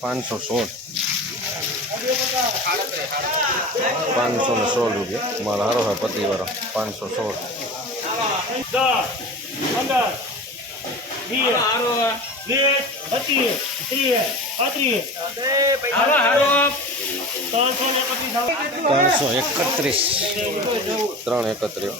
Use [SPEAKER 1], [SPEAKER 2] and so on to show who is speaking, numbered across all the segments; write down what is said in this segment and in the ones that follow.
[SPEAKER 1] પાંચસો સોળ. પાંચસો ને સોળ રૂપિયા. માલ હારો હોય સોળ
[SPEAKER 2] વીસ વીસ પચીસ પાંત્રીસ ત્રણસો એકત્રીસ.
[SPEAKER 1] ત્રણ એકત્રીસ.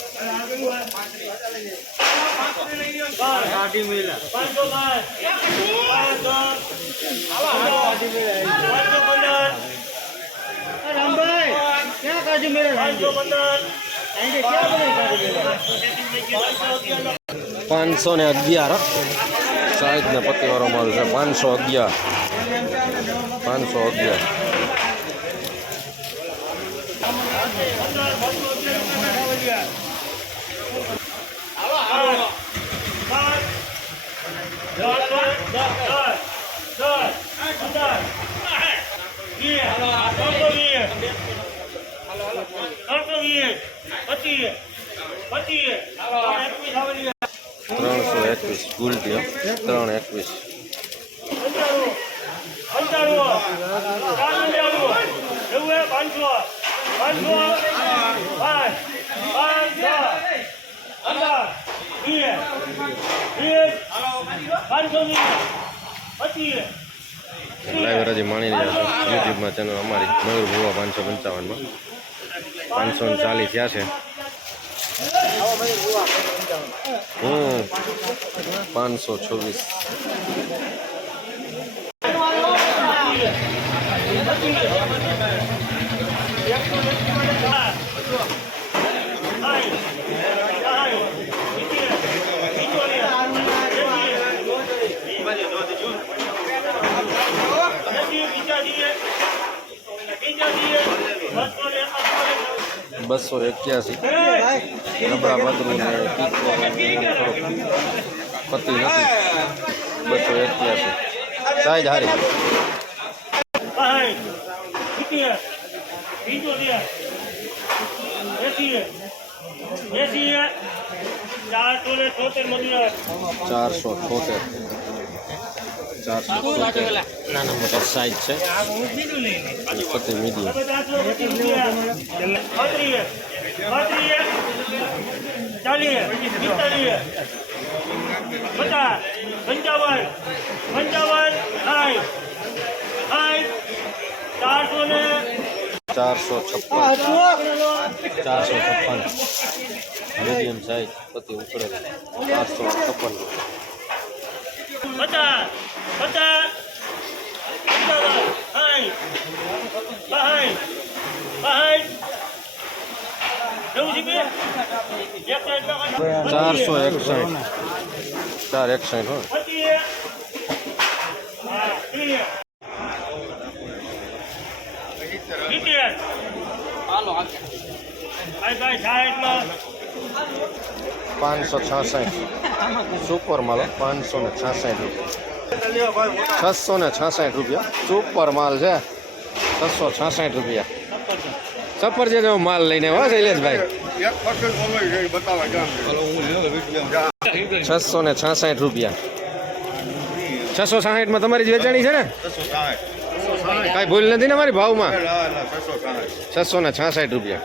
[SPEAKER 2] પાંચ પાંચસો
[SPEAKER 1] ને અગિયાર. સાહેબ ને પતિવાળો માલ છે. પાંચસો અગિયાર. પાંચસો અગિયાર. ત્રણસો એકવીસ ગુલટીઓ ત્રણ એકવીસ.
[SPEAKER 2] પાંચસો પાંચસો.
[SPEAKER 1] લાઈવ હજી માણી રહ્યા છો. યુટ્યુબમાં ચેનલ અમારી મયુર ભુવા પાંચસો પંચાવનમાં પાંચસો ને ચાલીસ થયા છે. હમ. પાંચસો છવ્વીસ. બસો એક્યાસી. નબળા પતરું ને પતિ નથી. બસો એક્યાસી. સાઈઝ હારી.
[SPEAKER 2] ચારસો છોતેર. મજૂર
[SPEAKER 1] નાના મોટા સાઈઝ છે. પતિ મીડિયમ
[SPEAKER 2] પંચાવન પંચાવન ચારસો ને
[SPEAKER 1] ચારસો છપ્પન. ચારસો છપ્પન. મીડિયમ સાઈઝ પતિ ઉકળે ચારસો છપ્પન. ચારસો એકસાઠ. ચાર એકસાઠ,
[SPEAKER 2] હા.
[SPEAKER 1] પાંચસો છાસઠ. સુપર માલ પાંચસો ને છાસઠ રૂપિયા. છસો ને છાસઠ રૂપિયા. સુપર માલ છે. છસો છાસઠ રૂપિયા. સફર જેવો માલ લઈને હો શૈલેષભાઈ? છસો ને છાસઠ રૂપિયા. છસો સાહીઠમાં તમારી જ વેચાણી છે ને?
[SPEAKER 3] કઈ
[SPEAKER 1] કાંઈ ભૂલ નથી ને મારી ભાવમાં? છસો ને છાસઠ રૂપિયા.